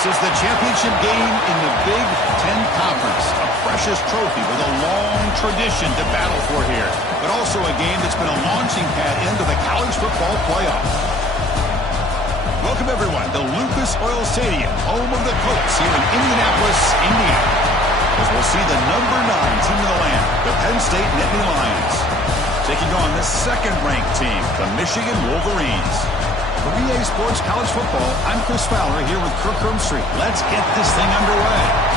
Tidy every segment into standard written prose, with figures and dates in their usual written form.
This is the championship game in the Big Ten Conference. A precious trophy with a long tradition to battle for here. But also a game that's been a launching pad into the college football playoff. Welcome, everyone, to Lucas Oil Stadium, home of the Colts here in Indianapolis, Indiana. As we'll see the number 9 team in the land, the Penn State Nittany Lions, taking on the second-ranked team, the Michigan Wolverines. For EA Sports College Football, I'm Chris Fowler here with Kirk Herbstreit. Let's get this thing underway.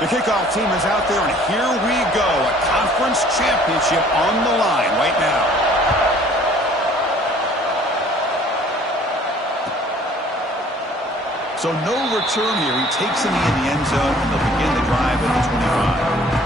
The kickoff team is out there, and here we go. A conference championship on the line right now. So no return here. He takes him in the end zone, and they'll begin the drive at the 25.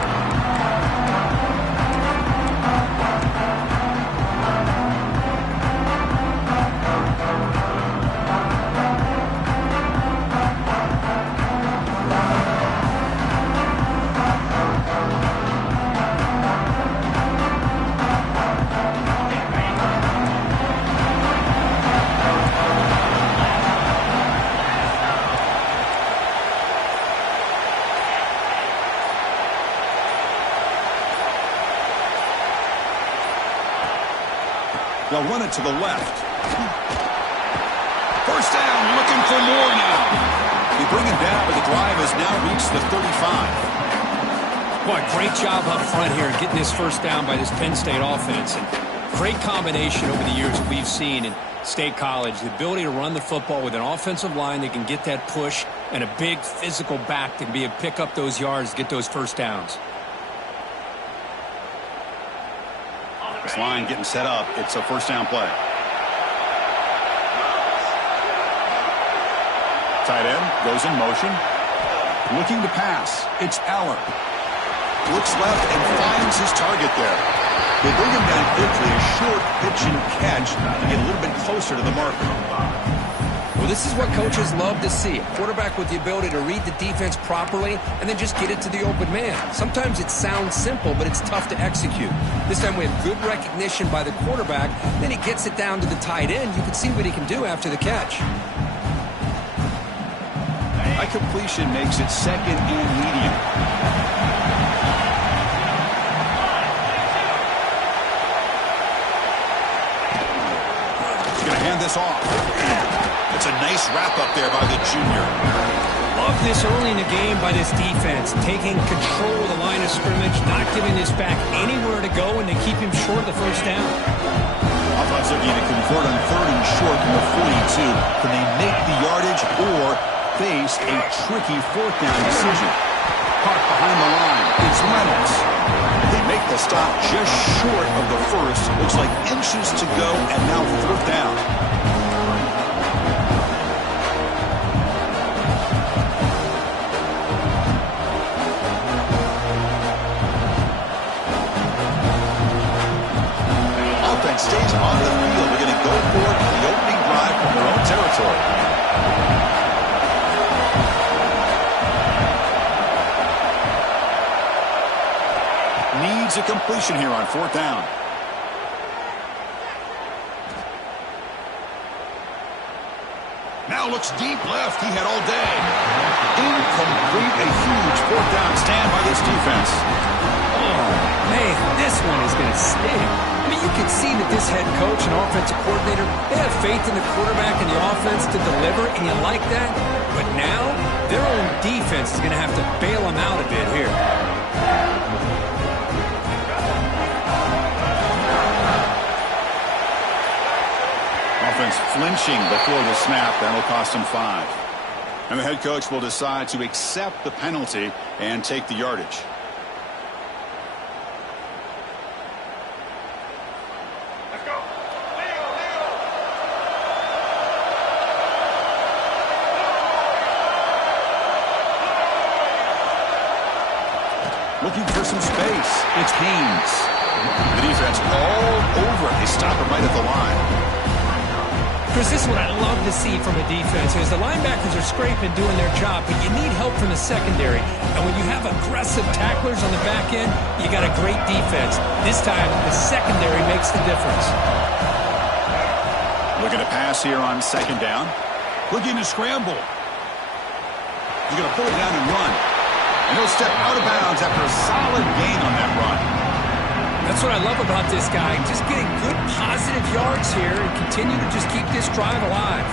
They'll run it to the left. First down, looking for more now. They bring him down, but the drive has now reached the 35. Boy, great job up front here getting this first down by this Penn State offense. And great combination over the years that we've seen in State College. The ability to run the football with an offensive line that can get that push and a big physical back that can be able to pick up those yards, get those first downs. This line getting set up. It's a first down play. Tight end goes in motion. Looking to pass. It's Allen. Looks left and finds his target there. They bring him down quickly. A short pitch and catch to get a little bit closer to the marker. Well, this is what coaches love to see. A quarterback with the ability to read the defense properly and then just get it to the open man. Sometimes it sounds simple, but it's tough to execute. This time we have good recognition by the quarterback. Then he gets it down to the tight end. You can see what he can do after the catch. A completion makes it second and medium. He's going to hand this off. It's a nice wrap-up there by the junior. Love this early in the game by this defense, taking control of the line of scrimmage, not giving this back anywhere to go, and they keep him short of the first down. Offense looking to convert on 3rd and short from the 42. Can they make the yardage or face a tricky 4th down decision? Caught behind the line. It's Reynolds. They make the stop just short of the first. Looks like inches to go, and now 4th down. Stays on the field. They're going to go for it on the opening drive from their own territory. Needs a completion here on 4th down. Now looks deep left. He had all day. Incomplete. A huge 4th down stand by this defense. Oh, man, this one is going to sting. I mean, you can see that this head coach and offensive coordinator, they have faith in the quarterback and the offense to deliver, and you like that. But now, their own defense is going to have to bail them out a bit here. Offense flinching before the snap. That'll cost them 5. And the head coach will decide to accept the penalty and take the yardage. looking for some space. It's Haynes. The defense all over it. They stop him right at the line. Chris, this is what I love to see from a defense is the linebackers are scraping, doing their job, but you need help from the secondary. And when you have aggressive tacklers on the back end, you got a great defense. This time, the secondary makes the difference. Looking to pass here on second down. Looking to scramble. He's going to pull it down and run. And he'll step out of bounds after a solid gain on that run. That's what I love about this guy. Just getting good positive yards here and continue to just keep this drive alive.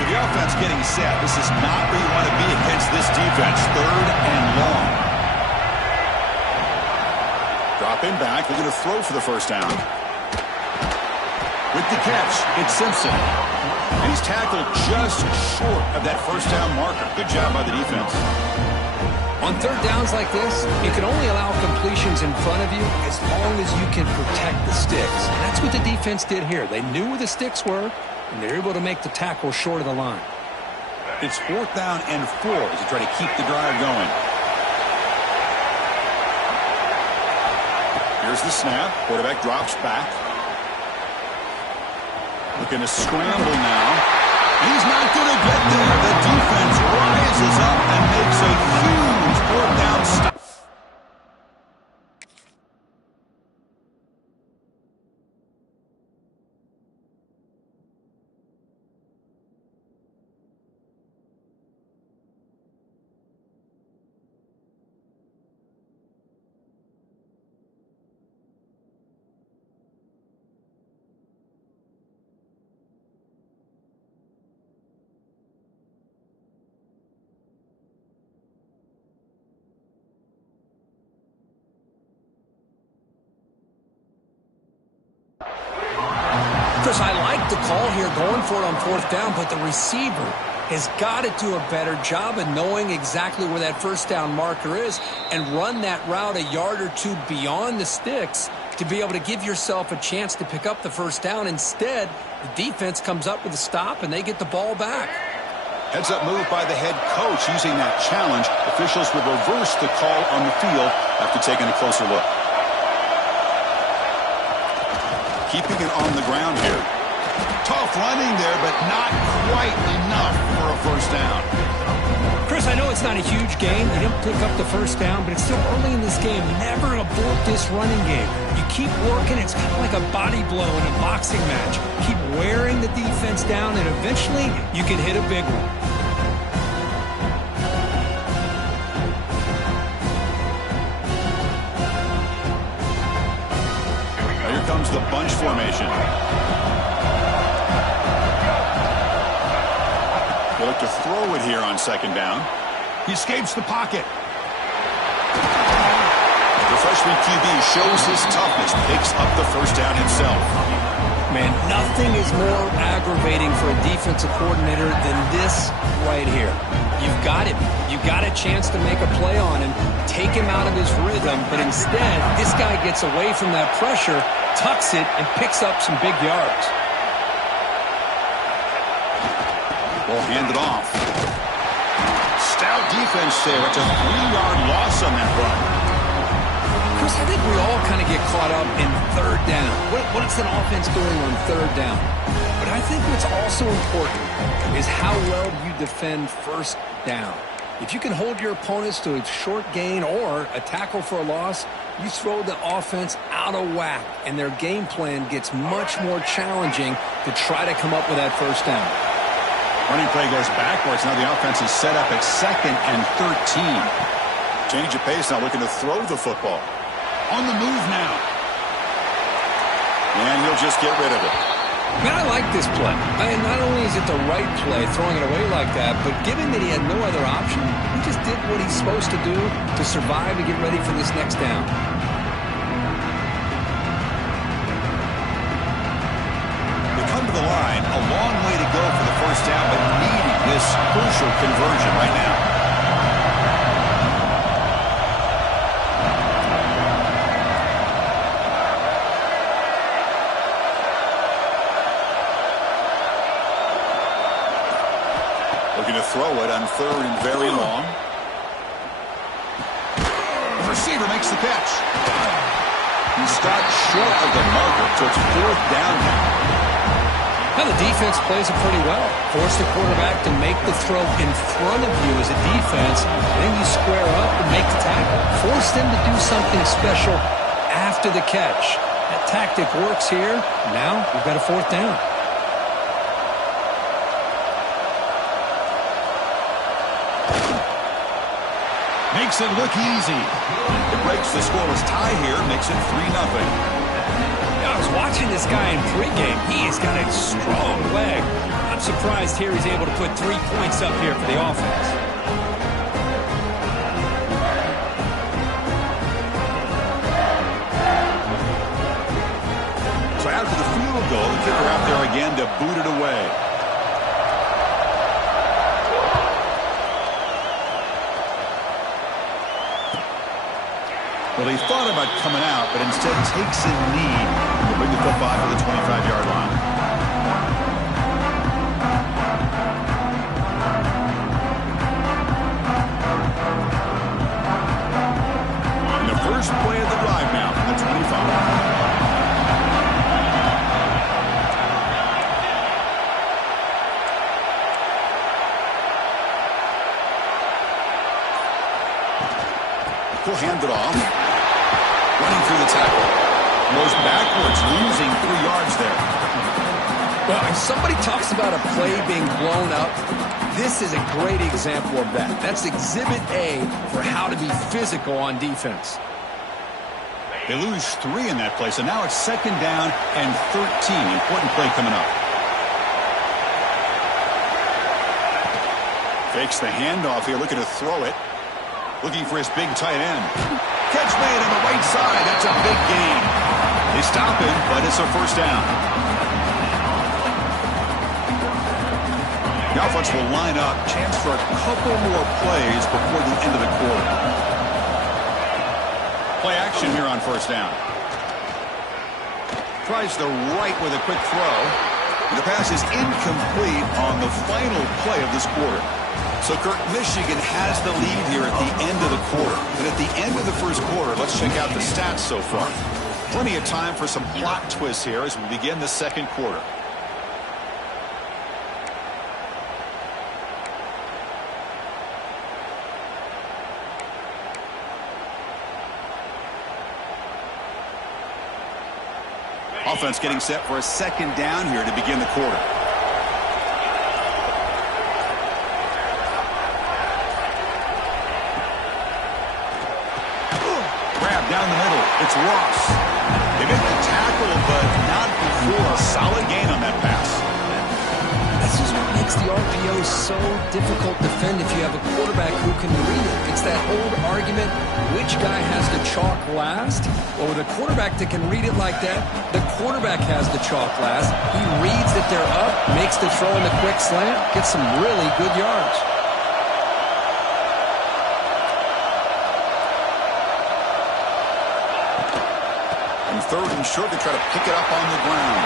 So the offense getting set. This is not where you want to be against this defense. Third and long. Dropping back. They're going to throw for the first down. With the catch, it's Simpson. And he's tackled just short of that first down marker. Good job by the defense. On third downs like this, you can only allow completions in front of you as long as you can protect the sticks. And that's what the defense did here. They knew where the sticks were, and they were able to make the tackle short of the line. It's 4th down and 4 as you try to keep the drive going. Here's the snap. Quarterback drops back. Looking to scramble now. He's not going to get there. The defense rises up and makes a huge 4th down stop. Chris, I like the call here going for it on 4th down, but the receiver has got to do a better job of knowing exactly where that first down marker is and run that route a yard or two beyond the sticks to be able to give yourself a chance to pick up the first down. Instead, the defense comes up with a stop and they get the ball back. Heads-up move by the head coach using that challenge. Officials will reverse the call on the field after taking a closer look. Keeping it on the ground here. Tough running there, but not quite enough for a first down. Chris, I know it's not a huge gain. They didn't pick up the first down, but it's still early in this game. Never abort this running game. You keep working. It's kind of like a body blow in a boxing match. Keep wearing the defense down, and eventually you can hit a big one. Here comes the bunch formation. They look to throw it here on second down. He escapes the pocket. The freshman QB shows his toughness, picks up the first down himself. Man, nothing is more aggravating for a defensive coordinator than this right here. You've got him. You've got a chance to make a play on him, take him out of his rhythm, but instead, this guy gets away from that pressure, tucks it, and picks up some big yards. Well, handed off. Stout defense there. It's a 3-yard loss on that run. Chris, I think we all kind of get caught up in third down. What is an offense doing on third down? But I think what's also important is how well you defend first down. If you can hold your opponents to a short gain or a tackle for a loss, you throw the offense out of whack, and their game plan gets much more challenging to try to come up with that first down. Running play goes backwards. Now the offense is set up at 2nd and 13. Change of pace now, looking to throw the football. On the move now. And he'll just get rid of it. Man, I like this play. Not only is it the right play, throwing it away like that, but given that he had no other option, he just did what he's supposed to do to survive and get ready for this next down. They come to the line, a long way to go for the first down, but needing this crucial conversion right now. throw it on 3rd and very long. The receiver makes the catch. He stopped short of the marker, so it's 4th down now. Now the defense plays it pretty well. Force the quarterback to make the throw in front of you as a defense. Then you square up and make the tackle. Force them to do something special after the catch. That tactic works here. Now you've got a 4th down. Makes it look easy. It breaks the scoreless tie here, makes it 3-0. I was watching this guy in pregame. He has got a strong leg. I'm surprised here he's able to put 3 points up here for the offense. So after the field goal, the kicker out there again to boot it away. Well, he thought about coming out, but instead takes a knee to bring the football to the 25-yard line. And the first play of the drive now from the 25. He'll hand it off. Running through the tackle. Goes backwards, losing 3 yards there. Well, if somebody talks about a play being blown up, this is a great example of that. That's Exhibit A for how to be physical on defense. They lose 3 in that play, so now it's 2nd down and 13. Important play coming up. Fakes the handoff here, looking to throw it. Looking for his big tight end. Catch made on the right side. That's a big gain. They stop him, but it's a 1st down. The offense will line up. Chance for a couple more plays before the end of the quarter. Play action here on 1st down. Tries the right with a quick throw. The pass is incomplete on the final play of this quarter. So, Kirk, Michigan has the lead here at the end of the quarter. And at the end of the 1st quarter, let's check out the stats so far. Plenty of time for some plot twists here as we begin the 2nd quarter. Offense getting set for a 2nd down here to begin the quarter. Down the middle, it's Ross. They make the tackle, but not before a solid gain on that pass. This is what makes the RPO so difficult to defend if you have a quarterback who can read it. It's that old argument, which guy has the chalk last? Well, with a quarterback that can read it like that, the quarterback has the chalk last. He reads that they're up, makes the throw in the quick slant, gets some really good yards. And 3rd and short, they try to pick it up on the ground.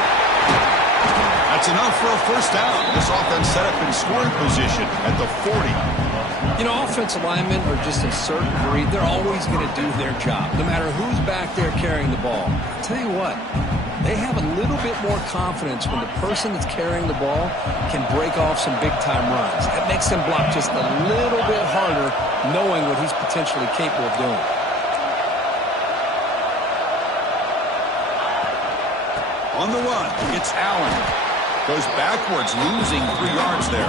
That's enough for a 1st down. This offense set up in scoring position at the 40. You know, offensive linemen are just a certain breed. They're always going to do their job, no matter who's back there carrying the ball. I'll tell you what, they have a little bit more confidence when the person that's carrying the ball can break off some big-time runs. That makes them block just a little bit harder, knowing what he's potentially capable of doing. On the run, it's Allen. Goes backwards, losing 3 yards there.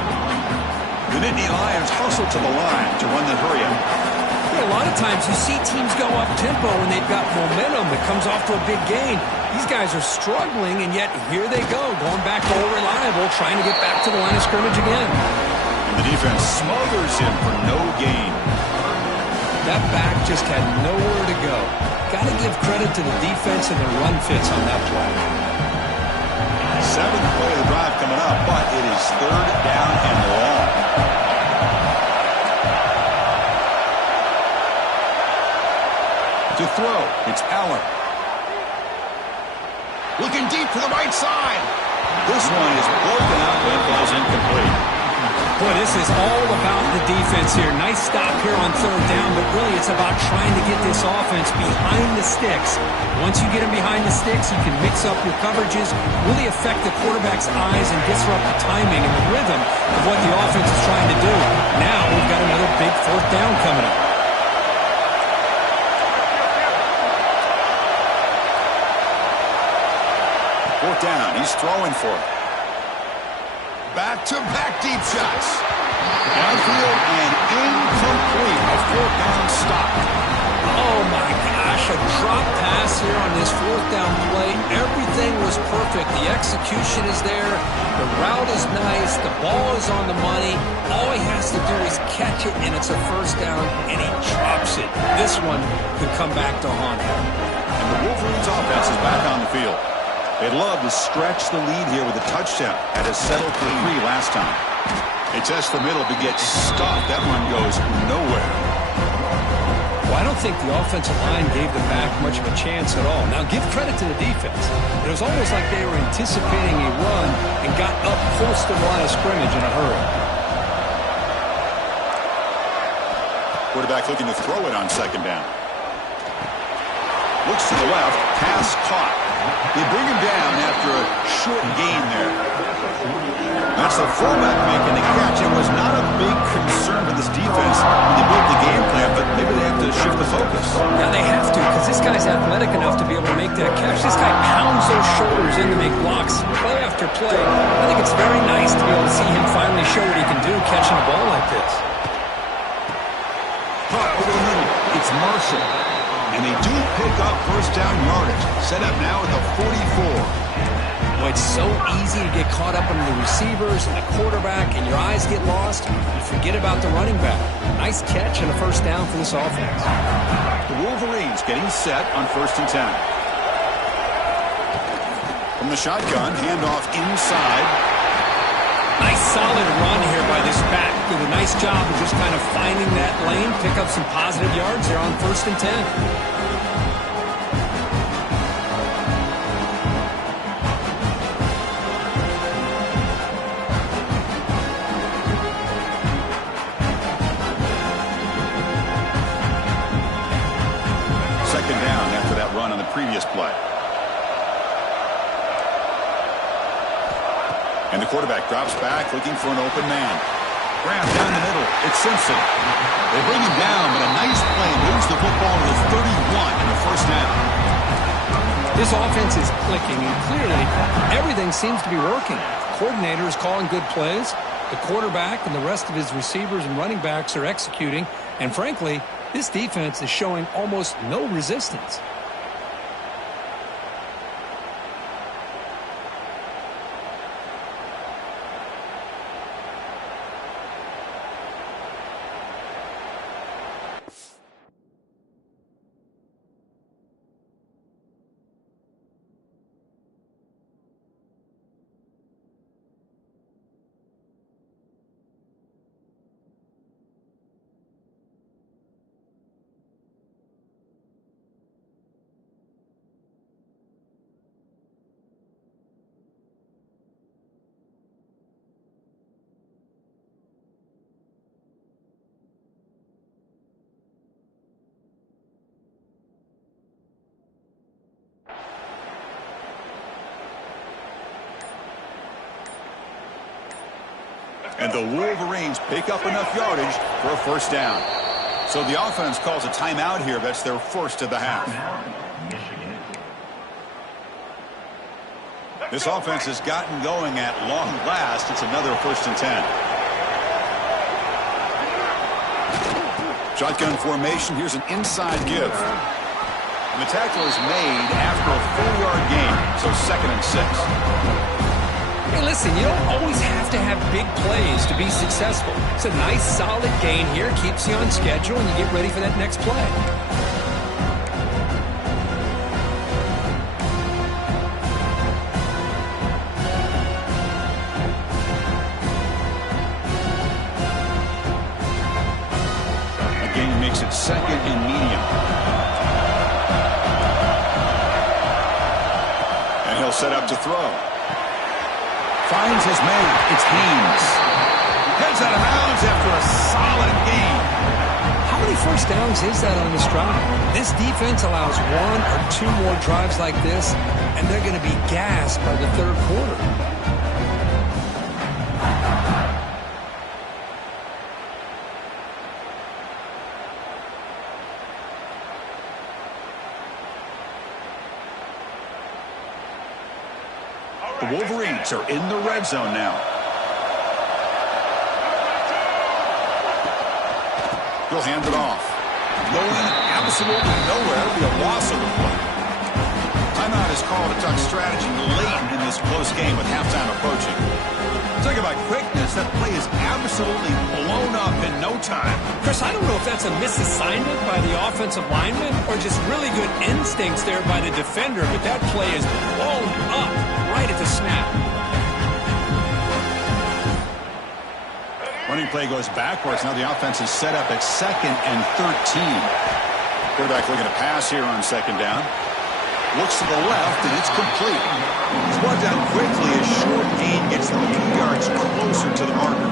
The Nittany Lions hustle to the line to run the hurry-up. You know, a lot of times you see teams go up-tempo and they've got momentum that comes off to a big gain. These guys are struggling, and yet here they go, going back to old reliable, trying to get back to the line of scrimmage again. And the defense smothers him for no gain. That back just had nowhere to go. Got to give credit to the defense and the run fits on that play. 7th play of the drive coming up, but it is 3rd down and long. To throw, it's Allen. Looking deep to the right side. This one is broken up and falls incomplete. Boy, this is all about the defense here. Nice stop here on third down, but really it's about trying to get this offense behind the sticks. Once you get them behind the sticks, you can mix up your coverages, really affect the quarterback's eyes and disrupt the timing and the rhythm of what the offense is trying to do. Now we've got another big fourth down coming up. Fourth down, he's throwing for it. Back-to-back deep shots. Downfield and incomplete. A fourth down stop. Oh, my gosh, a drop pass here on this fourth down play. Everything was perfect. The execution is there. The route is nice. The ball is on the money. All he has to do is catch it, and it's a first down, and he drops it. This one could come back to haunt him. And the Wolverines' offense is back on the field. They'd love to stretch the lead here with a touchdown. Had to settle for 3 last time. They test the middle but get stopped. That one goes nowhere. Well, I don't think the offensive line gave the back much of a chance at all. Now, give credit to the defense. It was almost like they were anticipating a run and got up close to the line of scrimmage in a hurry. Quarterback looking to throw it on second down. Looks to the left. Pass caught. They bring him down after a short gain there. That's the fullback making the catch. It was not a big concern for this defense when they built the game plan, but maybe they have to shift the focus. Yeah, they have to, because this guy's athletic enough to be able to make that catch. This guy pounds those shoulders in to make blocks play after play. I think it's very nice to be able to see him finally show what he can do catching a ball like this. Over the middle, it's Marshall. And they do pick up first down yardage. Set up now at the 44. Well, it's so easy to get caught up under the receivers and the quarterback, and your eyes get lost. You forget about the running back. Nice catch and a first down for this offense. The Wolverines getting set on 1st and 10. From the shotgun, handoff inside. Nice solid run here by this back. Did a nice job of just kind of finding that lane, pick up some positive yards there on 1st and 10. Second down after that run on the previous play. And the quarterback drops back, looking for an open man. Grab down the middle. It's Simpson. They bring him down, but a nice play moves the football to the 31 and a first down. This offense is clicking, and clearly everything seems to be working. The coordinator is calling good plays. The quarterback and the rest of his receivers and running backs are executing. And frankly, this defense is showing almost no resistance. And the Wolverines pick up enough yardage for a first down. So the offense calls a timeout here. That's their first of the half. This offense has gotten going at long last. It's another 1st and 10. Shotgun formation. Here's an inside give. And the tackle is made after a 4-yard gain. So 2nd and 6. Hey, listen, you don't always have to have big plays to be successful. It's a nice, solid gain here. Keeps you on schedule, and you get ready for that next play. A gain makes it 2nd and medium. And he'll set up to throw. Finds his man. It's Haynes. Runs out of bounds after a solid gain. How many first downs is that on this drive? This defense allows 1 or 2 more drives like this, and they're going to be gassed by the third quarter. The Wolverines are in the red zone now. He'll hand it off. Going absolutely nowhere. It'll be a loss of the play. Timeout is called to talk strategy late in this close game with halftime approaching. Talk about quickness. That play is absolutely blown up in no time. Chris, I don't know if that's a misassignment by the offensive lineman or just really good instincts there by the defender, but that play is blown up right at the snap. Running play goes backwards. Now the offense is set up at 2nd and 13. Quarterback looking to pass here on 2nd down. Looks to the left, and it's complete. He's brought down quickly as short gain gets them a few yards closer to the marker.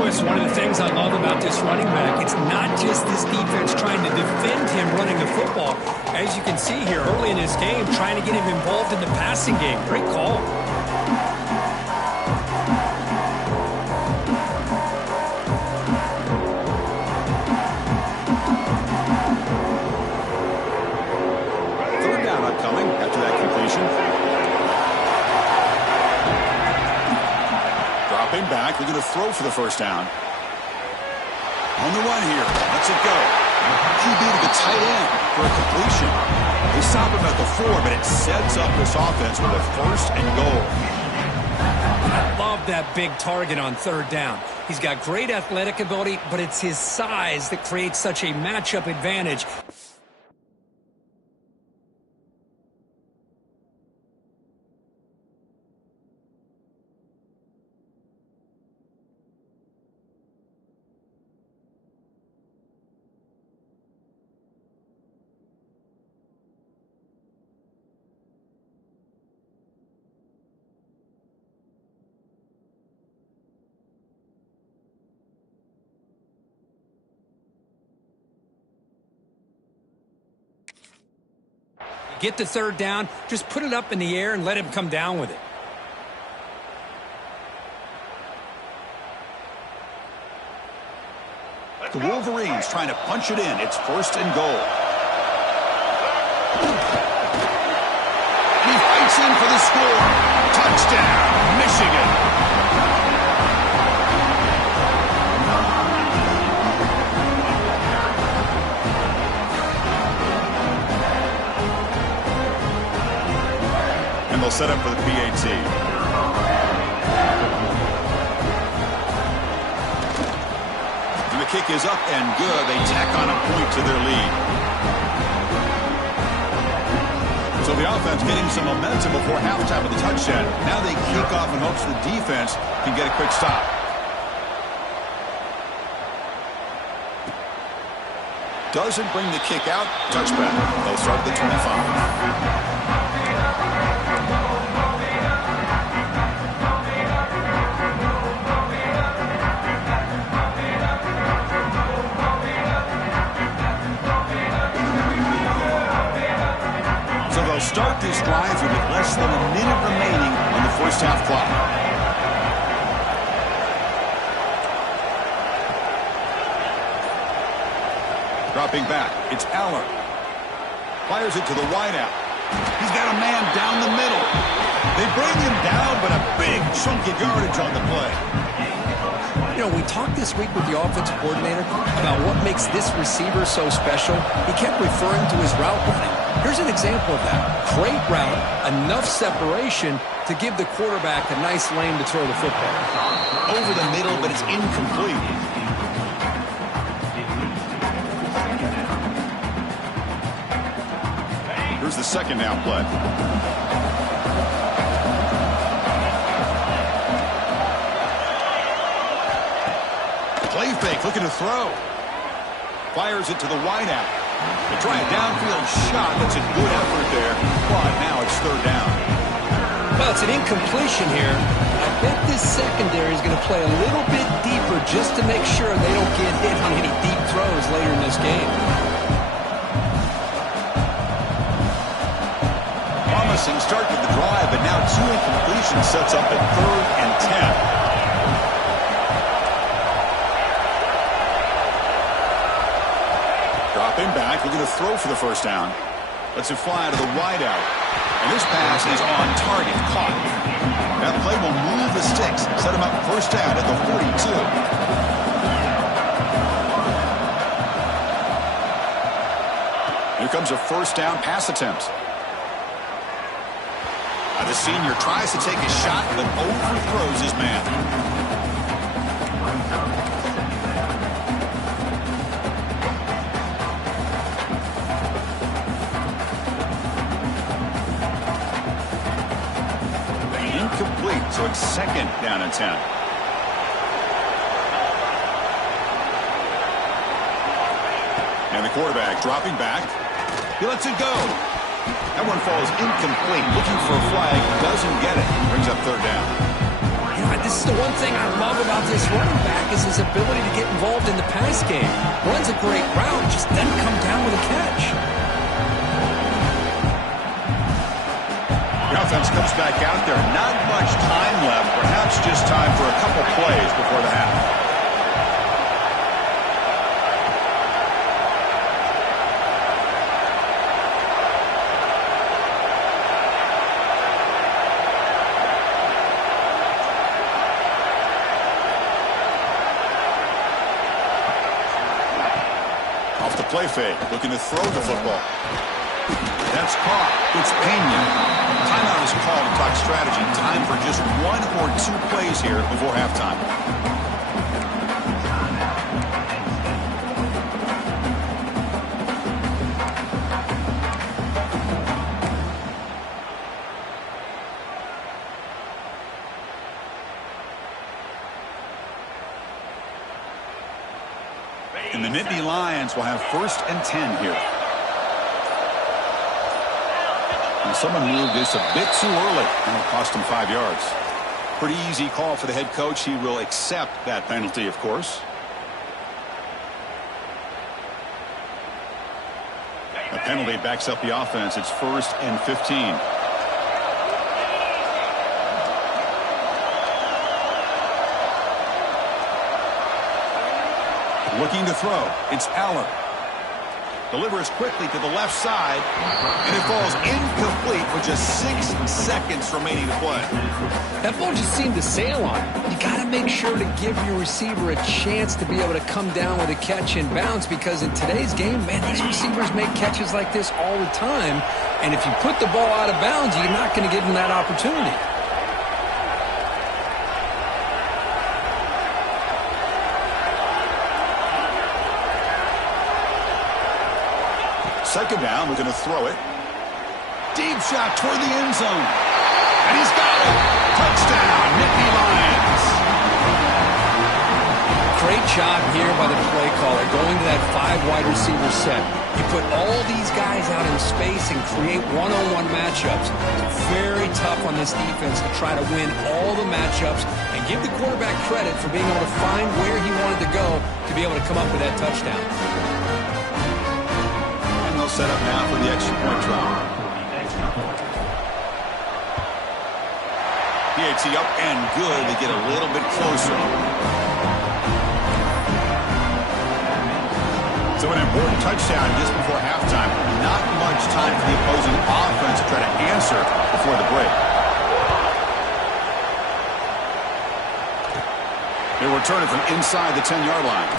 Chris, one of the things I love about this running back, it's not just this defense trying to defend him running the football. As you can see here early in this game, trying to get him involved in the passing game. Great call. After that completion. Dropping back, looking to throw for the first down. On the run here, lets it go. QB to the tight end for a completion. They stop him at the 4, but it sets up this offense with a 1st and goal. I love that big target on 3rd down. He's got great athletic ability, but it's his size that creates such a matchup advantage. Get the 3rd down, just put it up in the air and let him come down with it. The Wolverines trying to punch it in. It's 1st and goal. He fights in for the score. Touchdown, Michigan. And they'll set up for the PAT. And the kick is up and good. They tack on a point to their lead. So the offense getting some momentum before halftime with the touchdown. Now they kick off in hopes the defense can get a quick stop. Doesn't bring the kick out. Touchback. They'll start at the 25. They'll start this drive with less than a minute remaining on the 1st half clock. Dropping back, it's Aller. Fires it to the wideout. He's got a man down the middle. They bring him down, but a big chunky yardage on the play. You know, we talked this week with the offensive coordinator about what makes this receiver so special. He kept referring to his route running. Here's an example of that. Great route, enough separation to give the quarterback a nice lane to throw the football. Over the middle, but it's incomplete. Here's the 2nd down play. Play fake, looking to throw. Fires it to the wideout. They try a downfield shot. That's a good effort there. But now it's 3rd down. Well, it's an incompletion here. I bet this secondary is going to play a little bit deeper just to make sure they don't get hit on any deep throws later in this game. Promising start to the drive, but now 2 incompletions sets up at 3rd and 10. Dropping back, looking to throw for the first down. Lets it fly to the wideout. And this pass is on target, caught. That play will move the sticks, set him up first down at the 42. Here comes a first down pass attempt. The senior tries to take a shot, but overthrows his man. Incomplete, so it's 2nd down and 10. And the quarterback dropping back. He lets it go. That one falls incomplete. Looking for a flag. Doesn't get it. Brings up 3rd down. You know, this is the one thing I love about this running back is his ability to get involved in the pass game. Runs a great route, just doesn't come down with a catch. The offense comes back out there. Not much time left. Perhaps just time for a couple plays before the half. Play fake, looking to throw the football. That's caught. It's Pena. Timeout is called to talk strategy. Time for just 1 or 2 plays here before halftime. And the Nittany Lions will have 1st and 10 here. And someone moved this a bit too early, and it'll cost him 5 yards. Pretty easy call for the head coach. He will accept that penalty, of course. A penalty backs up the offense. It's 1st and 15. Looking to throw. It's Aller. Delivers quickly to the left side, and it falls incomplete with just 6 seconds remaining to play. That ball just seemed to sail on him. You got to make sure to give your receiver a chance to be able to come down with a catch and bounce, because in today's game, man, these receivers make catches like this all the time, and if you put the ball out of bounds, you're not going to give them that opportunity. Second down, we're going to throw it. Deep shot toward the end zone. And he's got it. Touchdown, Nittany Lions. Great job here by the play caller going to that 5 wide receiver set. You put all these guys out in space and create one-on-one matchups. It's very tough on this defense to try to win all the matchups and give the quarterback credit for being able to find where he wanted to go to be able to come up with that touchdown. Set up now for the extra point drop. PAT up and good. They get a little bit closer. So an important touchdown just before halftime. Not much time for the opposing offense to try to answer before the break. They'll return it from inside the 10-yard line.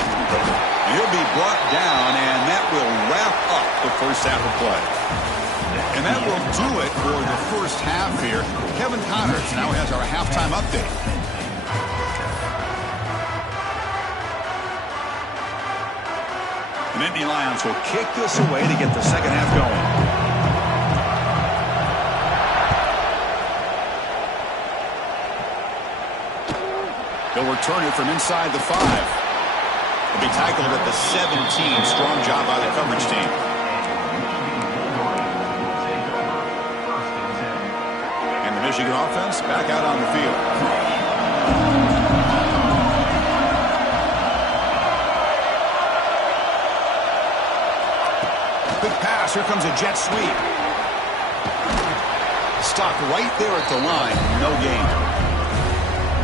And he'll be brought down, and that will wrap up the first half of play. And that will do it for the first half here. Kevin Connors now has our halftime update. The Nittany Lions will kick this away to get the second half going. They'll return it from inside the 5. They'll be tackled at the 17. Strong job by the coverage team. And the Michigan offense back out on the field. Big pass. Here comes a jet sweep. Stopped right there at the line. No gain.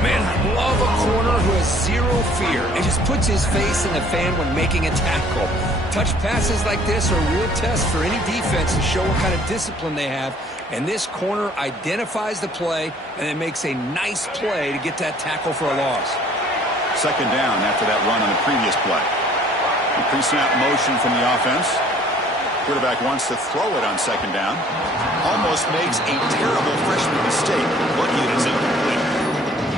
Man, I love a corner who has zero fear and just puts his face in the fan when making a tackle. Touch passes like this are a real test for any defense to show what kind of discipline they have. And this corner identifies the play and then makes a nice play to get that tackle for a loss. Second down after that run on the previous play. The pre-snap motion from the offense. Quarterback wants to throw it on second down. Almost makes a terrible freshman mistake. Lucky it is incomplete.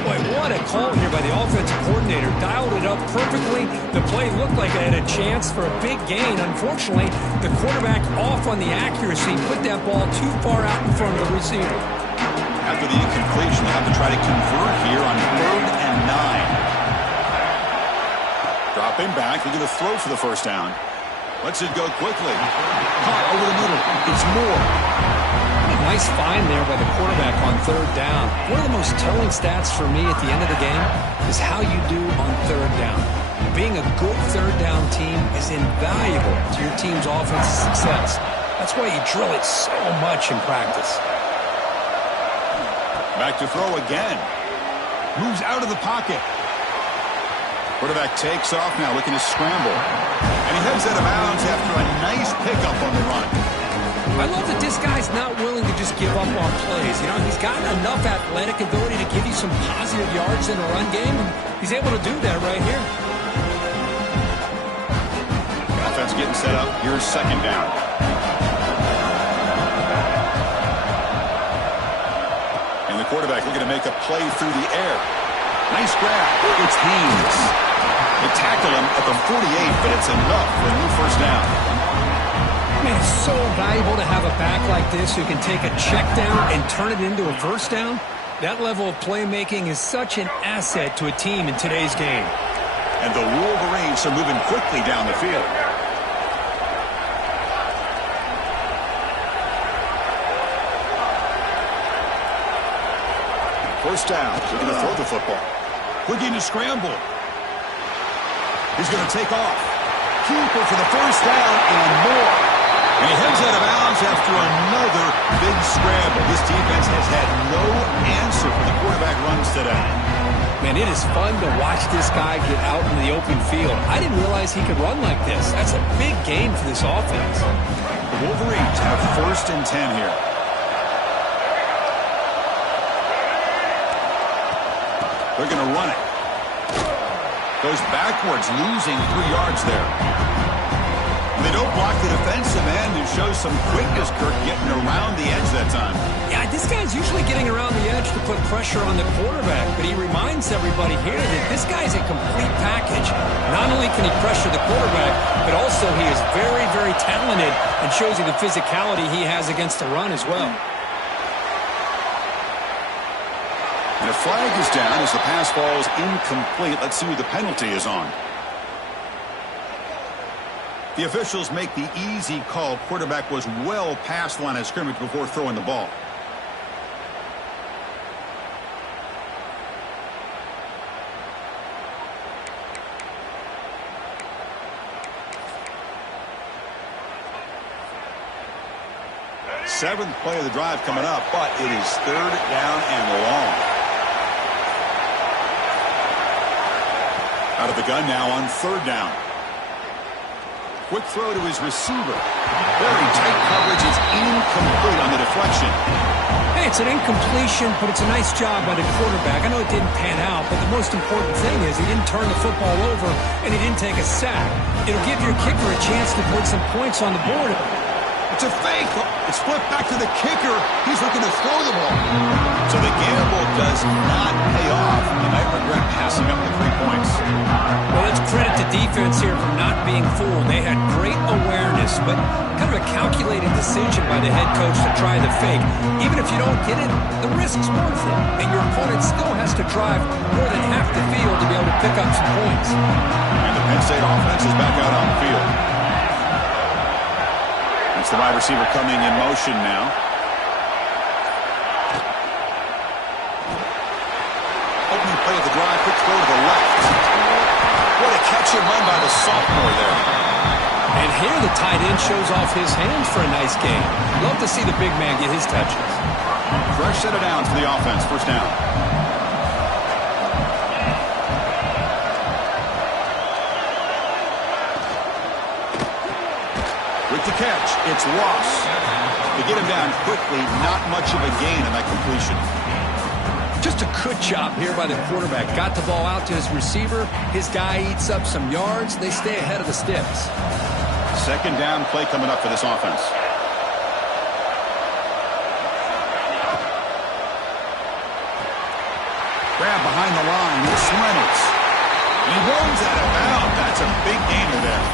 Boy, what a call here by the offensive coordinator. Dialed it up perfectly. The play looked like it had a chance for a big gain. Unfortunately, the quarterback off on the accuracy, put that ball too far out in front of the receiver. After the incompletion, they'll have to try to convert here on 3rd and 9. Dropping back, looking to throw for the first down. Lets it go quickly. Caught over the middle. It's Moore. Nice find there by the quarterback on 3rd down. One of the most telling stats for me at the end of the game is how you do on 3rd down. Being a good 3rd down team is invaluable to your team's offensive success. That's why you drill it so much in practice. Back to throw again. Moves out of the pocket. Quarterback takes off now, looking to scramble. And he heads out of bounds after a nice pickup on the run. I love that this guy's not willing to just give up on plays. You know, he's got enough athletic ability to give you some positive yards in a run game, and he's able to do that right here. Offense getting set up. Here's second down. And the quarterback looking to make a play through the air. Nice grab. It's Haynes. They tackle him at the 48, but it's enough for a new first down. Man, it's so valuable to have a back like this who can take a check down and turn it into a first down. That level of playmaking is such an asset to a team in today's game. And the Wolverines are moving quickly down the field. First down. They're going to throw the football. Looking to scramble. He's going to take off. Keeper for the first down and more. And he heads out of bounds after another big scramble. This defense has had no answer for the quarterback runs today. Man, it is fun to watch this guy get out in the open field. I didn't realize he could run like this. That's a big game for this offense. The Wolverines have 1st and 10 here. They're going to run it. Goes backwards, losing 3 yards there. They don't block the defensive end and show some quickness, Kirk, getting around the edge that time. Yeah, this guy's usually getting around the edge to put pressure on the quarterback, but he reminds everybody here that this guy's a complete package. Not only can he pressure the quarterback, but also he is very, very talented and shows you the physicality he has against the run as well. And a flag is down as the pass falls incomplete. Let's see who the penalty is on. The officials make the easy call. Quarterback was well past the line of scrimmage before throwing the ball. Seventh play of the drive coming up, but it is 3rd down and long. Out of the gun now on 3rd down. Quick throw to his receiver. Very tight coverage. It's incomplete on the deflection. Hey, it's an incompletion, but it's a nice job by the quarterback. I know it didn't pan out, but the most important thing is he didn't turn the football over and he didn't take a sack. It'll give your kicker a chance to put some points on the board. It's a fake. It's flipped back to the kicker. He's looking to throw the ball. So the gamble does not pay off. He might regret passing up the 3 points. Well, let's credit the defense here for not being fooled. They had great awareness, but kind of a calculated decision by the head coach to try the fake. Even if you don't get it, the risk's worth it. And your opponent still has to drive more than half the field to be able to pick up some points. And the Penn State offense is back out on the field. That's the wide receiver coming in motion now. Opening play of the drive, quick throw to the left. What a catch and run by the sophomore there. And here the tight end shows off his hands for a nice gain. Love to see the big man get his touches. Fresh set of downs for the offense. First down. With the catch, it's Ross. To get him down quickly, not much of a gain on that completion. Just a good job here by the quarterback. Got the ball out to his receiver. His guy eats up some yards. They stay ahead of the sticks. Second down play coming up for this offense. Grab behind the line. It's Reynolds. He rolls out of bounds. That's a big gainer there.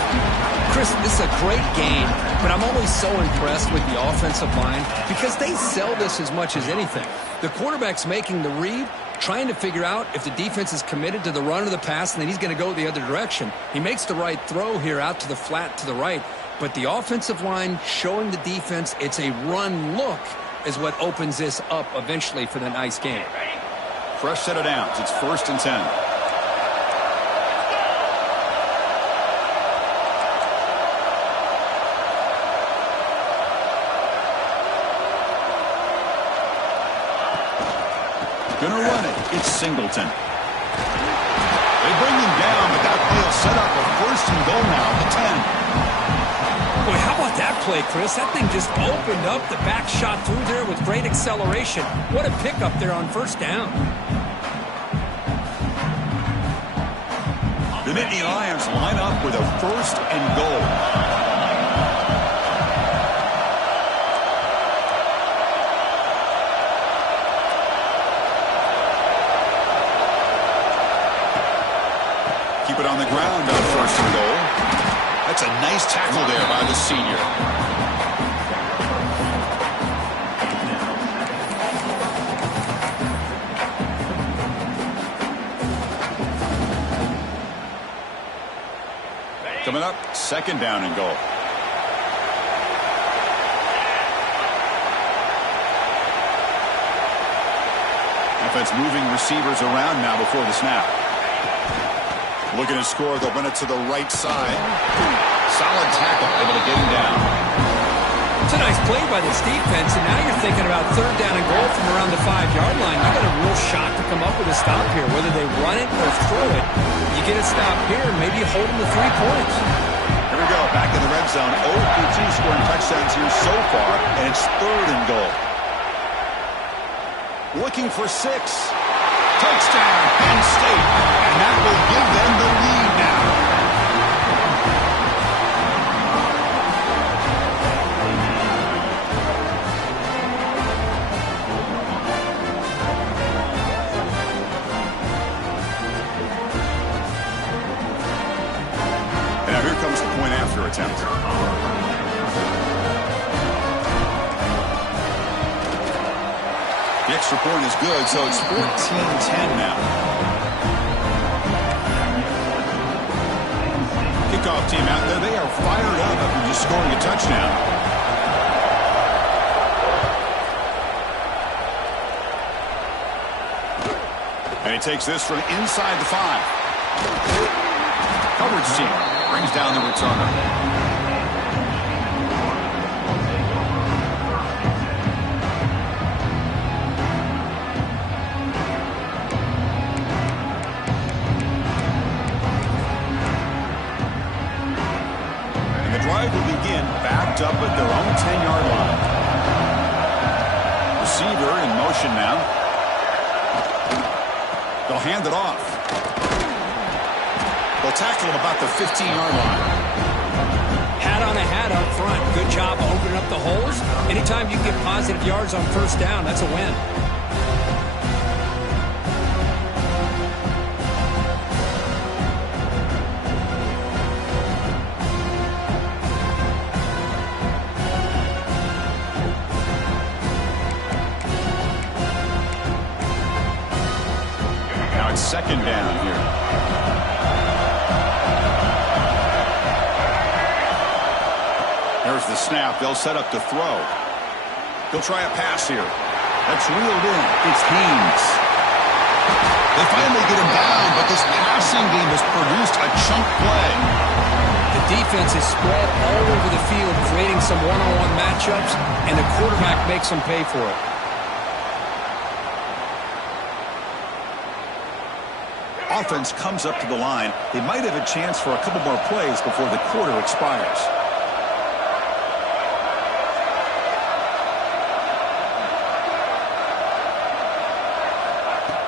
Chris, this is a great game, but I'm always so impressed with the offensive line because they sell this as much as anything. The quarterback's making the read, trying to figure out if the defense is committed to the run or the pass, and then he's going to go the other direction. He makes the right throw here out to the flat to the right, but the offensive line showing the defense it's a run look is what opens this up eventually for the nice game. Fresh set of downs. It's 1st and 10. Gonna run it. It's Singleton. They bring him down, but that play will set up a 1st and goal now at the 10. Boy, how about that play, Chris? That thing just opened up. The back shot through there with great acceleration. What a pickup there on 1st down. The Nittany Lions line up with a 1st and goal. Keep it on the ground on 1st and goal. That's a nice tackle there by the senior. Coming up, 2nd down and goal. Offense moving receivers around now before the snap. Looking to score, they'll run it to the right side. Solid tackle, able to get him down. It's a nice play by this defense, and now you're thinking about 3rd down and goal from around the 5-yard line. You got a real shot to come up with a stop here, whether they run it or throw it. You get a stop here, maybe you hold them to 3 points. Here we go, back in the red zone. 0 through 2 scoring touchdowns here so far, and it's 3rd and goal. Looking for 6. Touchdown, Penn State. And that will give them the lead now. And now here comes the point after attempt. The extra point is good, so it's 14-10 now. Kickoff team out there, they are fired up after just scoring a touchdown. And he takes this from inside the 5. Coverage team brings down the returner. Drive will begin backed up at their own 10-yard line. Receiver in motion now. They'll hand it off. They'll tackle him about the 15-yard line. Hat on a hat up front. Good job opening up the holes. Anytime you get positive yards on 1st down, that's a win. Second down here. There's the snap. They'll set up to throw. He'll try a pass here. That's reeled in. It's Haynes. They finally get him down, but this passing game has produced a chunk play. The defense is spread all over the field, creating some one-on-one matchups, and the quarterback makes them pay for it. Offense comes up to the line. They might have a chance for a couple more plays before the quarter expires.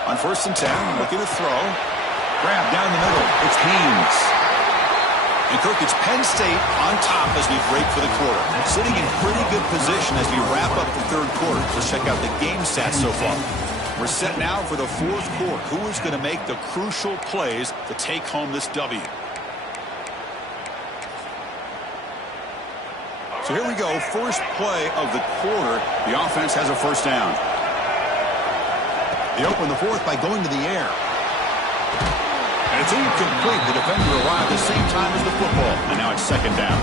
On 1st and 10, looking to throw. Grab down the middle. It's Haynes. And Kirk, it's Penn State on top as we break for the quarter. Sitting in pretty good position as we wrap up the third quarter. Let's check out the game stats so far. We're set now for the fourth quarter. Who is going to make the crucial plays to take home this W? So here we go. First play of the quarter. The offense has a first down. They open the fourth by going to the air. And it's incomplete. The defender arrived the same time as the football. And now it's second down.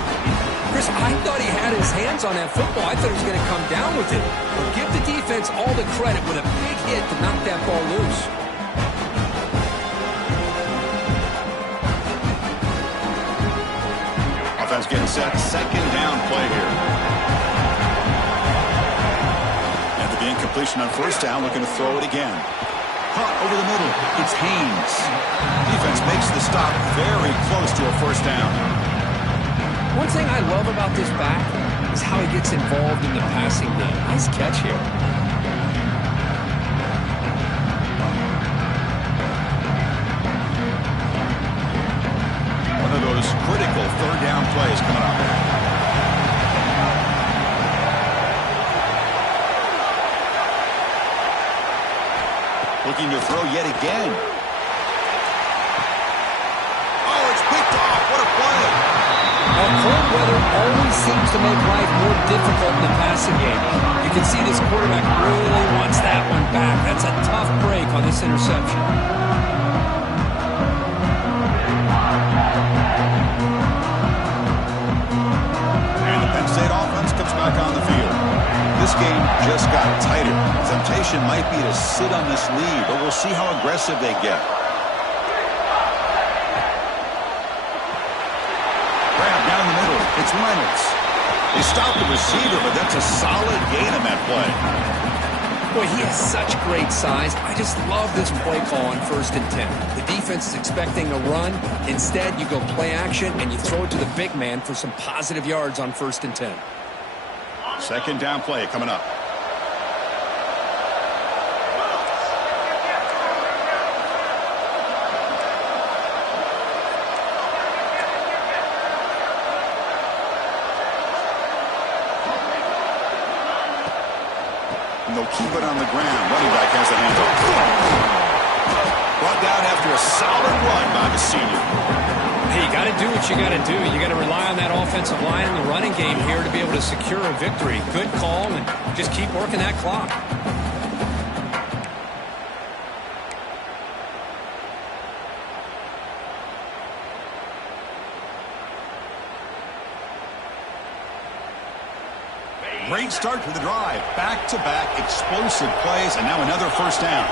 Chris, I thought he had his hands on that football. I thought he was going to come down with it. But give the defense all the credit with a big hit to knock that ball loose. Offense getting set. Second down play here. After the incompletion on first down, looking to throw it again. Caught over the middle. It's Haynes. Defense makes the stop very close to a first down. One thing I love about this back is how he gets involved in the passing game. Nice catch here. One of those critical third down plays coming up. Looking to throw yet again. Oh, it's picked off. What a play. Cold weather always seems to make life more difficult in the passing game. You can see this quarterback really wants that one back. That's a tough break on this interception. And the Penn State offense comes back on the field. This game just got tighter. Temptation might be to sit on this lead, but we'll see how aggressive they get. It's Reynolds. They stopped the receiver, but that's a solid gain on that play. Boy, he has such great size. I just love this play call on 1st and 10. The defense is expecting a run. Instead, you go play action, and you throw it to the big man for some positive yards on 1st and 10. Second down play coming up. And they'll keep it on the ground. Running back has the handoff. Brought down after a solid run by the senior. Hey, you got to do what you got to do. You got to rely on that offensive line in the running game here to be able to secure a victory. Good call, and just keep working that clock. Great start to the drive. Back-to-back explosive plays, and now another first down.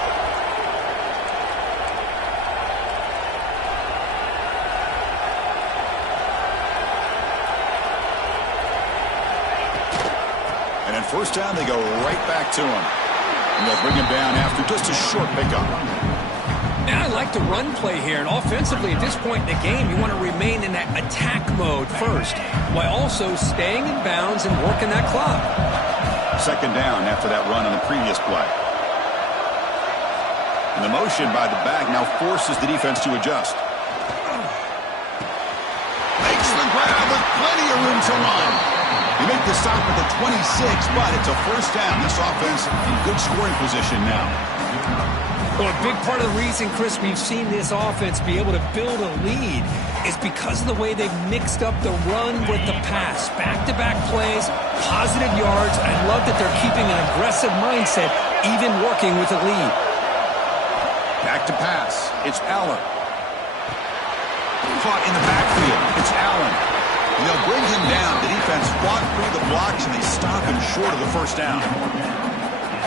And at first down, they go right back to him. And they'll bring him down after just a short pickup. And I like the run play here. And offensively, at this point in the game, you want to remain in that attack mode first, while also staying in bounds and working that clock. Second down after that run on the previous play. And the motion by the back now forces the defense to adjust. Makes the grab with plenty of room to run. They make the stop at the 26, but it's a first down. This offense in good scoring position now. Well, a big part of the reason, Chris, we've seen this offense be able to build a lead is because of the way they've mixed up the run with the pass. Back-to-back plays, positive yards. I love that they're keeping an aggressive mindset, even working with a lead. Back to pass. It's Allen. Caught in the backfield. It's Allen. And they'll bring him down. The defense fought through the blocks, and they stop him short of the first down.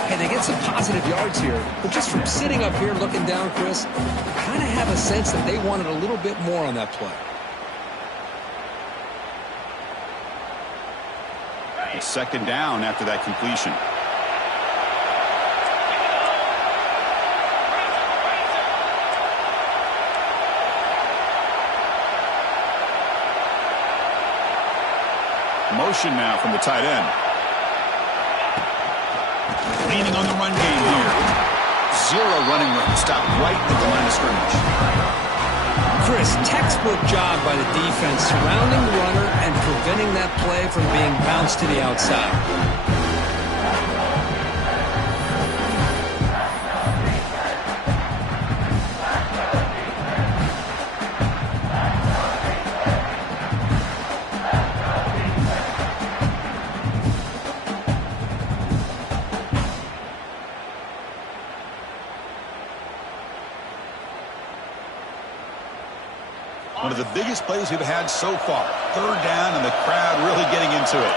Hey, they get some positive yards here, but just from sitting up here looking down, Chris, I kind of have a sense that they wanted a little bit more on that play. It's second down after that completion. Motion now from the tight end. Leaning on the run game here. Zero running room. Stopped right at the line of scrimmage. Chris, textbook job by the defense surrounding the runner and preventing that play from being bounced to the outside. One of the biggest plays we've had so far. Third down and the crowd really getting into it.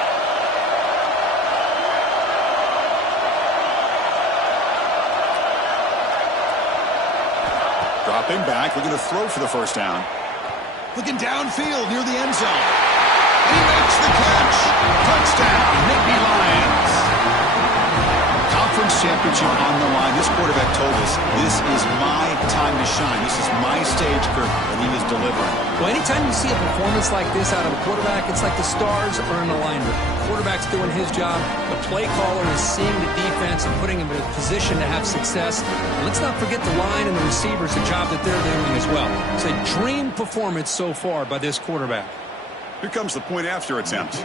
Dropping back, looking to throw for the first down. Looking downfield near the end zone. He makes the catch. Touchdown, Nittany Lions. Conference championship on the line. This quarterback told us, this is my time to shine. This is my stage, Kirk, and he is delivering. Well, anytime you see a performance like this out of a quarterback, it's like the stars are in alignment. The quarterback's doing his job. The play caller is seeing the defense and putting him in a position to have success. And let's not forget the line and the receivers, the job that they're doing as well. It's a dream performance so far by this quarterback. Here comes the point after attempt.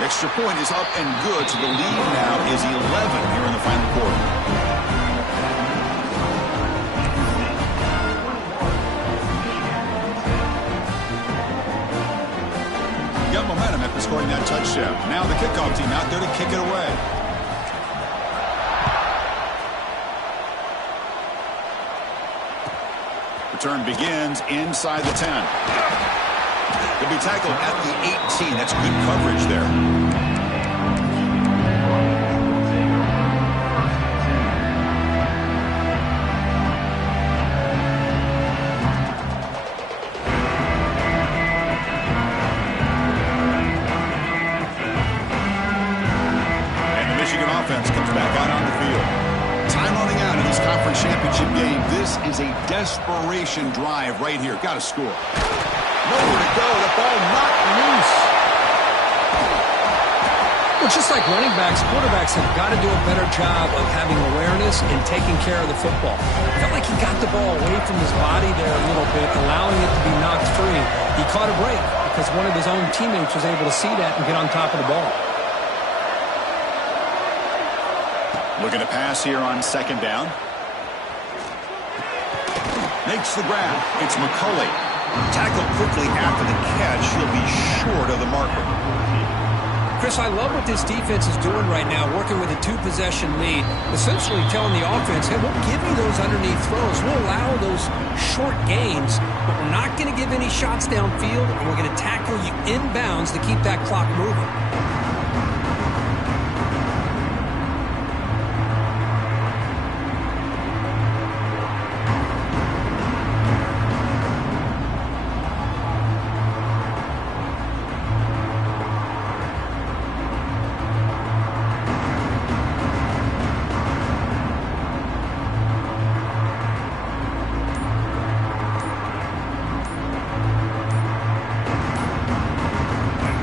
Extra point is up and good, so the lead now is 11 here in the final quarter. Got momentum after scoring that touchdown. Now the kickoff team out there to kick it away. Return begins inside the 10. He'll be tackled at the 18. That's good coverage there. And the Michigan offense comes back out on the field. Time running out in this conference championship game. This is a desperation drive right here. Got to score. Nowhere to go. The ball not loose. Well, just like running backs, quarterbacks have got to do a better job of having awareness and taking care of the football. I felt like he got the ball away from his body there a little bit, allowing it to be knocked free. He caught a break because one of his own teammates was able to see that and get on top of the ball. Looking to pass here on second down. Makes the grab. It's McCulley. Tackled quickly after the catch. He'll be short of the marker. Chris, I love what this defense is doing right now, working with a two-possession lead, essentially telling the offense, hey, we'll give you those underneath throws. We'll allow those short gains, but we're not going to give any shots downfield, and we're going to tackle you inbounds to keep that clock moving.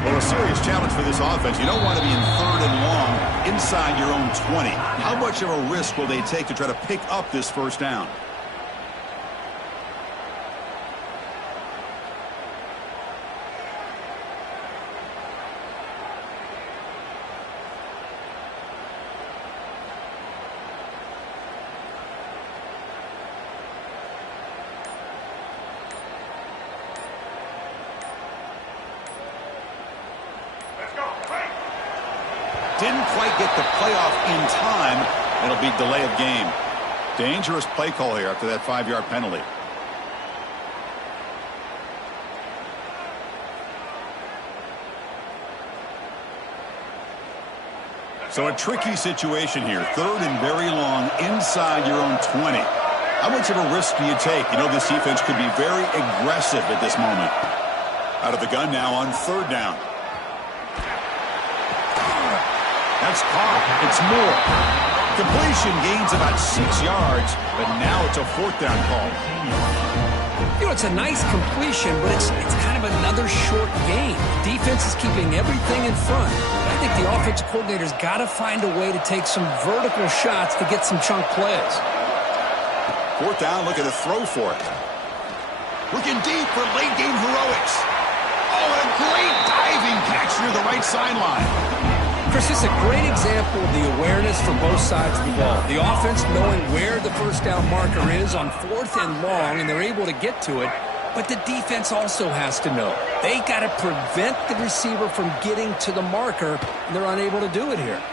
A serious challenge for this offense. You don't want to be in third and long inside your own 20. How much of a risk will they take to try to pick up this first down? Didn't quite get the playoff in time. It'll be delay of game. Dangerous play call here after that 5-yard penalty. So a tricky situation here. 3rd and very long inside your own 20. How much of a risk do you take? You know, this defense could be very aggressive at this moment. Out of the gun now on 3rd down. That's caught. It's more. Completion gains about 6 yards, but now it's a 4th down call. You know, it's a nice completion, but it's kind of another short game. Defense is keeping everything in front. But I think the offensive coordinator's got to find a way to take some vertical shots to get some chunk plays. 4th down, look at the throw for it. Looking deep for late-game heroics. Oh, a great diving catch near the right sideline. Chris, this is a great example of the awareness from both sides of the ball. The offense knowing where the 1st down marker is on 4th and long, and they're able to get to it. But the defense also has to know. They got to prevent the receiver from getting to the marker, and they're unable to do it here.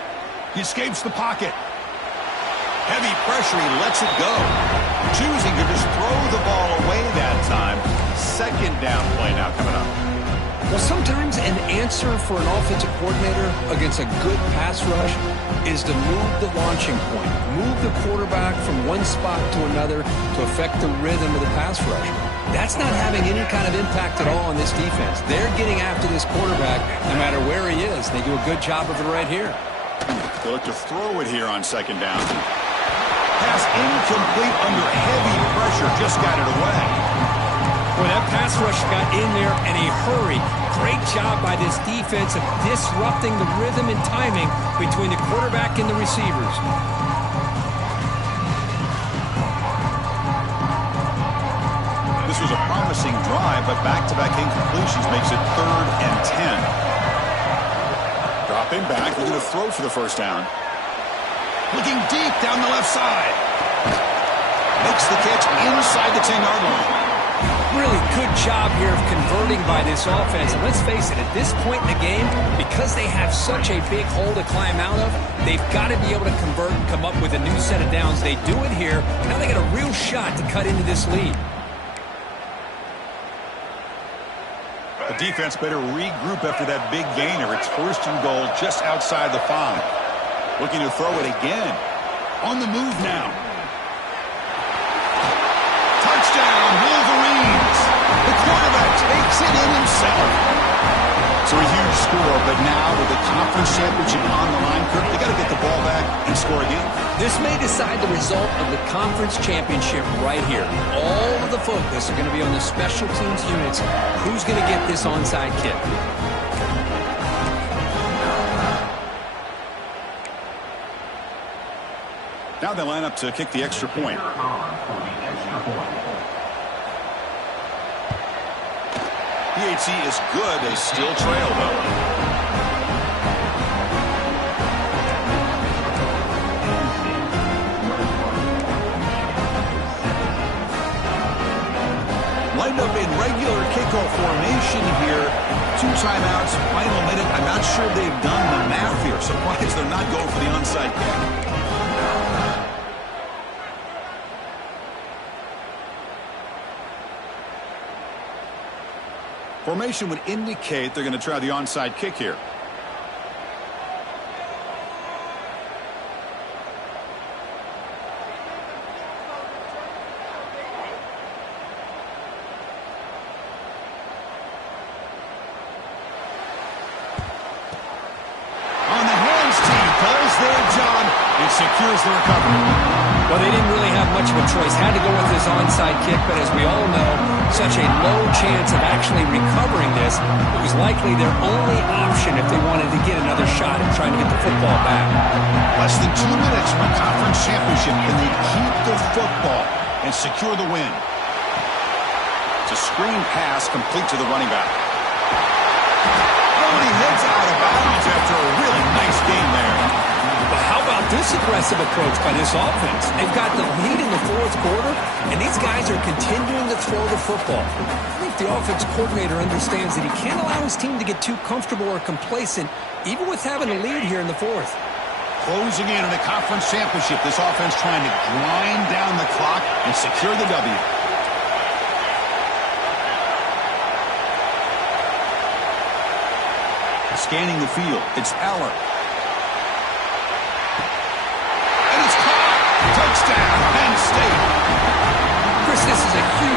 He escapes the pocket. Heavy pressure, he lets it go. Choosing to just throw the ball away that time. 2nd down play now coming up. Well, sometimes an answer for an offensive coordinator against a good pass rush is to move the launching point, move the quarterback from one spot to another to affect the rhythm of the pass rush. That's not having any kind of impact at all on this defense. They're getting after this quarterback no matter where he is. They do a good job of it right here. They look to throw it here on 2nd down. Pass incomplete under heavy pressure, just got it away. Well, that pass rush got in there in a hurry. Great job by this defense of disrupting the rhythm and timing between the quarterback and the receivers. This was a promising drive, but back-to-back incompletions makes it 3rd and 10. Dropping back, looking to throw for the 1st down. Looking deep down the left side. Makes the catch inside the 10-yard line. Really good job here of converting by this offense. And let's face it, at this point in the game, because they have such a big hole to climb out of, they've got to be able to convert and come up with a new set of downs. They do it here. Now they got a real shot to cut into this lead. The defense better regroup after that big gainer. It's 1st and goal just outside the 5. Looking to throw it again. On the move now. Touchdown, Wolverines. The quarterback takes it in himself. So a huge score, but now with the conference championship on the line, Kirk, they got to get the ball back and score again. This may decide the result of the conference championship right here. All of the focus are going to be on the special teams units. Who's going to get this onside kick? Now they line up to kick the extra point. PAT is good. They still trail, though. Lined up in regular kickoff formation here. 2 timeouts, final minute. I'm not sure they've done the math here. Surprised they're not going for the onside kick. Formation would indicate they're going to try the onside kick here. On the hands team, pulls their job and secures the recovery. Well, they didn't really have much of a choice. Had to go with this onside kick, but as we all know, such a low chance of actually recovering this. It was likely their only option if they wanted to get another shot at trying to get the football back. Less than 2 minutes from a conference championship. Can they keep the football and secure the win? It's a screen pass complete to the running back. Oh, he heads out of bounds after a really nice game there. But how about this aggressive approach by this offense? They've got the lead in the 4th quarter, and these guys are continuing to throw the football. I think the offense coordinator understands that he can't allow his team to get too comfortable or complacent, even with having a lead here in the 4th. Closing in on the conference championship, this offense trying to grind down the clock and secure the W. Scanning the field, it's Aller.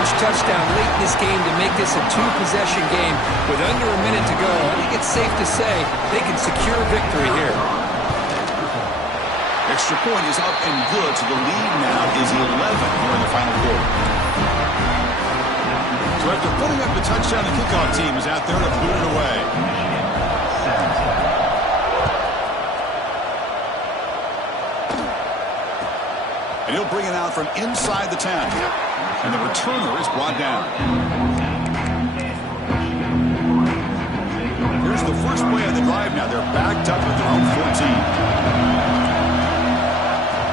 first touchdown late in this game to make this a two-possession game with under a minute to go. I think it's safe to say they can secure victory here. Extra point is up and good, so the lead now is 11 here in the final quarter. So after putting up the touchdown, the kickoff team is out there to boot it away. And he'll bring it out from inside the 10. And the returner is brought down. Here's the first play of the drive now. They're backed up at their own 14.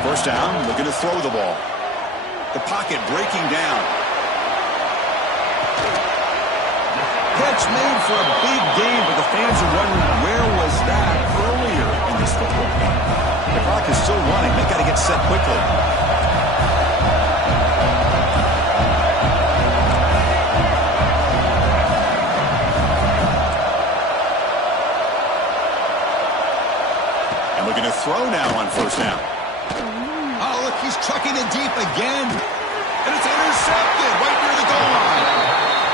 First down, looking to throw the ball. The pocket breaking down. Catch made for a big game, but the fans are wondering where was that earlier in this football game. The clock is still running. They've got to get set quickly. And looking to throw now on first down. Oh, look, he's trucking it deep again. And it's intercepted right near the goal line.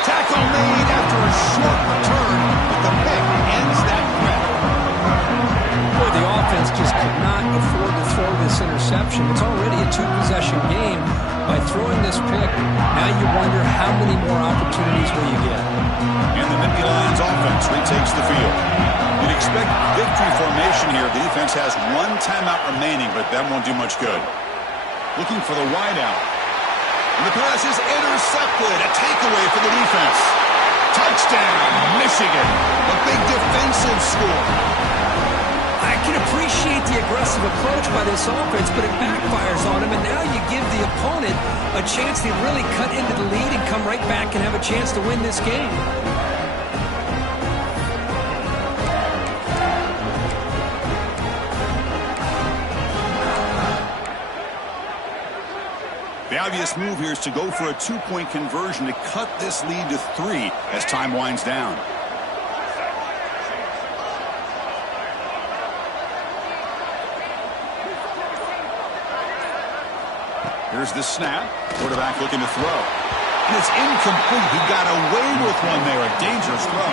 Tackle made after a short return, but the pick ends that threat. Boy, the offense just could not afford to throw this interception. It's already a two-possession game. By throwing this pick, now you wonder how many more opportunities will you get. And the Nittany Lions offense retakes the field. You'd expect victory formation here. The defense has one timeout remaining, but that won't do much good. Looking for the wideout. And the pass is intercepted. A takeaway for the defense. Touchdown, Michigan. A big defensive score. I can appreciate the aggressive approach by this offense, but it backfires on him, and now you give the opponent a chance to really cut into the lead and come right back and have a chance to win this game. The obvious move here is to go for a two-point conversion to cut this lead to 3 as time winds down. Here's the snap. Quarterback looking to throw. And it's incomplete. He got away with one there. A dangerous throw.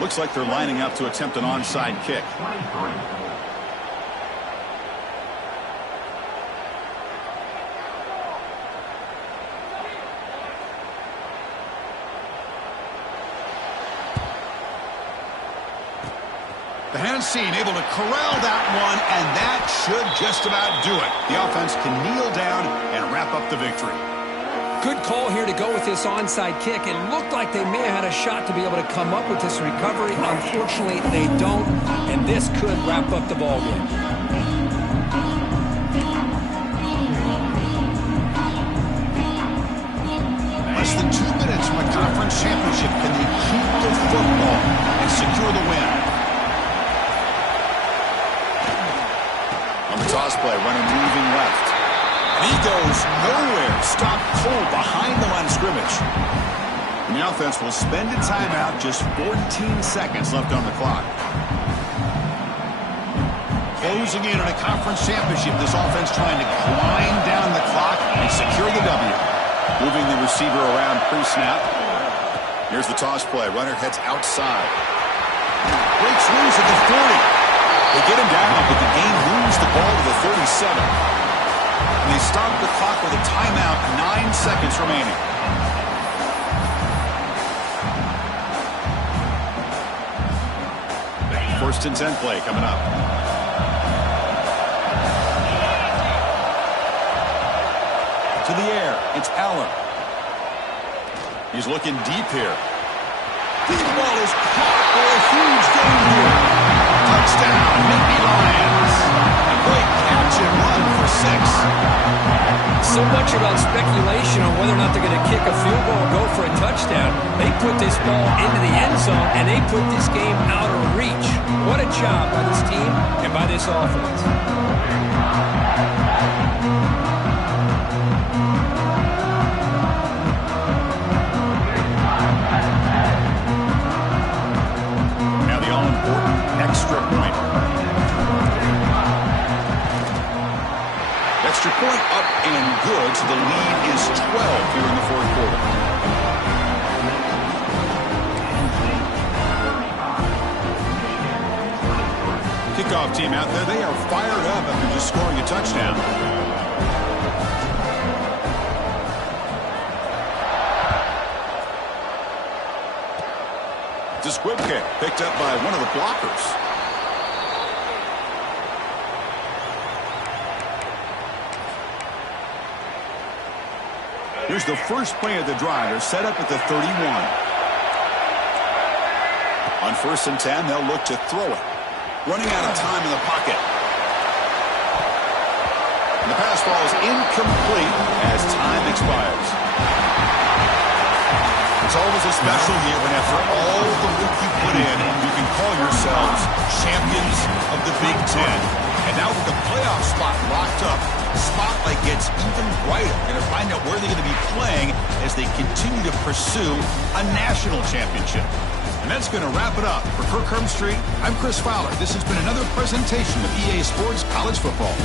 Looks like they're lining up to attempt an onside kick. The hand seen able to corral that one, and that should just about do it. The offense can kneel down and wrap up the victory. Good call here to go with this onside kick. It looked like they may have had a shot to be able to come up with this recovery. Unfortunately, they don't, and this could wrap up the ballgame. Less than 2 minutes from a conference championship. Can they keep the football and secure the win? On the toss play, runner moving left. And he goes nowhere. Stopped cold behind the line of scrimmage. And the offense will spend a timeout. Just 14 seconds left on the clock. Closing in on a conference championship. This offense trying to grind down the clock and secure the W. Moving the receiver around pre-snap. Here's the toss play. Runner heads outside. Breaks loose at the 40. They get him down, but the game moves the ball to the 37. And they stop the clock with a timeout, 9 seconds remaining. First and 10 play coming up. To the air, it's Allen. He's looking deep here. Deep ball is caught for a huge gain here. Touchdown, Nittany Lions. A great catch and run for 6. So much about speculation on whether or not they're going to kick a field goal or go for a touchdown. They put this ball into the end zone, and they put this game out of reach. What a job by this team and by this offense. Three-point up and good, so the lead is 12 here in the fourth quarter. Kickoff team out there, they are fired up after just scoring a touchdown. It's a squib kick picked up by one of the blockers. Here's the first play of the drive. They're set up at the 31. On 1st and 10, they'll look to throw it. Running out of time in the pocket. And the pass falls incomplete as time expires. It's always a special year when after all the work you put in, you can call yourselves champions of the Big Ten. And now with the playoff spot locked up, the spotlight gets even brighter. We're going to find out where they're going to be playing as they continue to pursue a national championship. And that's going to wrap it up. For Kirk Hermstreet, I'm Chris Fowler. This has been another presentation of EA Sports College Football.